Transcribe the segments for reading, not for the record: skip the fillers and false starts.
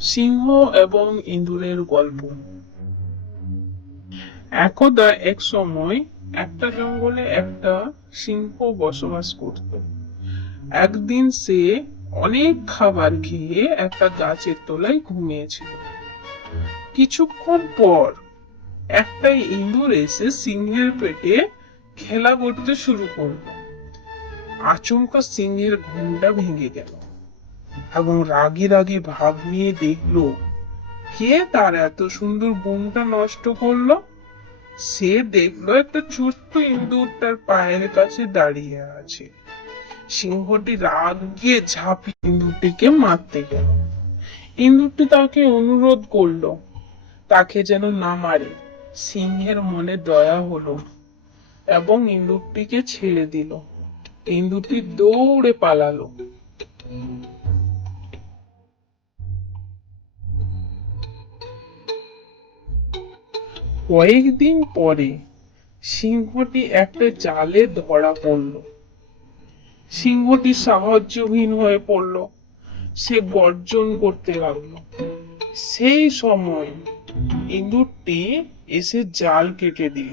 সিংহ এবং ইঁদুরের গল্প। একদা এক সময় একটা জঙ্গলে একটা সিংহ বসবাস করত। একদিন সে অনেক খাবার খেয়ে একটা গাছের তলায় ঘুমিয়েছিল। কিছুক্ষণ পর একটা ইঁদুর এসে সিংহের পেটে খেলা করতে শুরু করলো। আচমকা সিংহের ঘুমটা ভেঙে গেল এবং রাগে রাগে ভাব নিয়ে দেখলো কে তার এত সুন্দর ঘুমটা নষ্ট করলো। সে দেখলো একটা ছোট্ট ইঁদুর তার পায়ের কাছে দাঁড়িয়ে আছে। সিংহটি রাগে ঝাঁপিয়ে ইঁদুরটিকে মারতে গেল। ইঁদুরটি তাকে অনুরোধ করলো তাকে যেন না মারে। সিংহের মনে দয়া হলো এবং ইঁদুরটিকে ছেড়ে দিল। ইঁদুরটি দৌড়ে পালালো। কয়েকদিন পরে সিংহটি একটা জালে ধরা পড়ল। সিংহটি সাহায্যহীন হয়ে পড়ল। সে গর্জন করতে লাগলো। সেই সময় ইঁদুরটি এসে জাল কেটে দিল।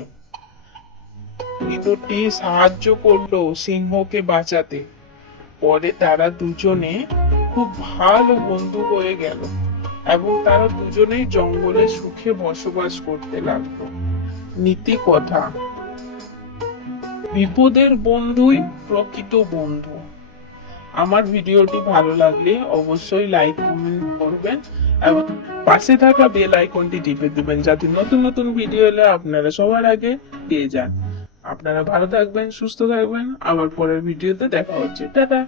ইঁদুরটি সাহায্য করলো সিংহকে বাঁচাতে। পরে তারা দুজনে খুব ভালো বন্ধু হয়ে গেল এবং তারা দুজনেই জঙ্গলে সুখে বসবাস করতে লাগলো। নীতি কথা: বিপদের বন্ধুই প্রকৃত বন্ধু। আমার ভিডিওটি ভালো লাগলে অবশ্যই লাইক কমেন্ট করবেন এবং পাশে থাকা বেল আইকনটি টিপে দিবেন যাতে নতুন নতুন ভিডিও এলে আপনারা সবার আগে পেয়ে যান। আপনারা ভালো থাকবেন, সুস্থ থাকবেন। আবার পরের ভিডিওতে দেখা হচ্ছে। টাটা।